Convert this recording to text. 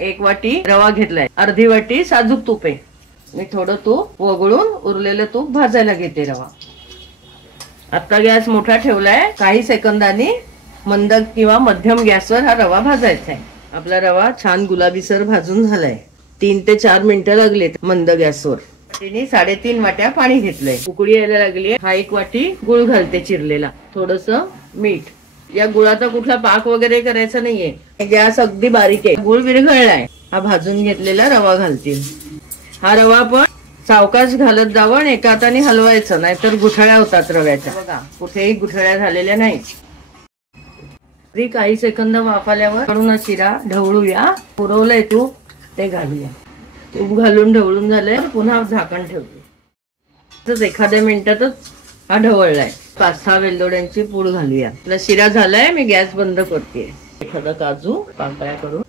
1 वाटी रवा घेतलाय, अर्धी वाटी साजूक तूप आहे. मी थोडं तूप वगळून उरलेलं तूप भाजायला घेते रवा. आता गॅस मोठा ठेवलाय. काही सेकंदांनी मंद किंवा मध्यम गॅसवर हा रवा भाजायचा आहे. आपला रवा छान गुलाबीसर भाजून झालाय. 3 ते 4 मिनिटं लागलेत मंद गॅसवर. तिने 3.5 वाट्या पाणी घेतलंय. उकळी यायला लागली. हा 1 वाटी गुळ घालते चिरलेला, थोडस मीठ. या गुळाचा कुठला पाक वगैरे करायचा नाहीये, गॅस अगदी बारीक आहे. गुळ विरघळलाय. हा भाजून घेतलेला रवा घालतील. हा रवा पण सावकाश घालत जावं आणि एका हाताने हलवायचं, नाहीतर गुठळ्या होतात रव्याच्या. बघा कुठेही गुठळ्या झालेल्या नाही. काही सेकंद वाफाल्यावर काढून शिरा ढवळूया. पुरवलंय तूप ते घालूया. तूप घालून ढवळून झालंय. पुन्हा झाकण ठेवते. एखाद्या मिनिटातच हा ढवळलाय. 5-6 वेलदोड्यांची पूड घालूया. आपला शिरा झालाय. मी गॅस बंद करते. एखादा काजू पाकळ्या करून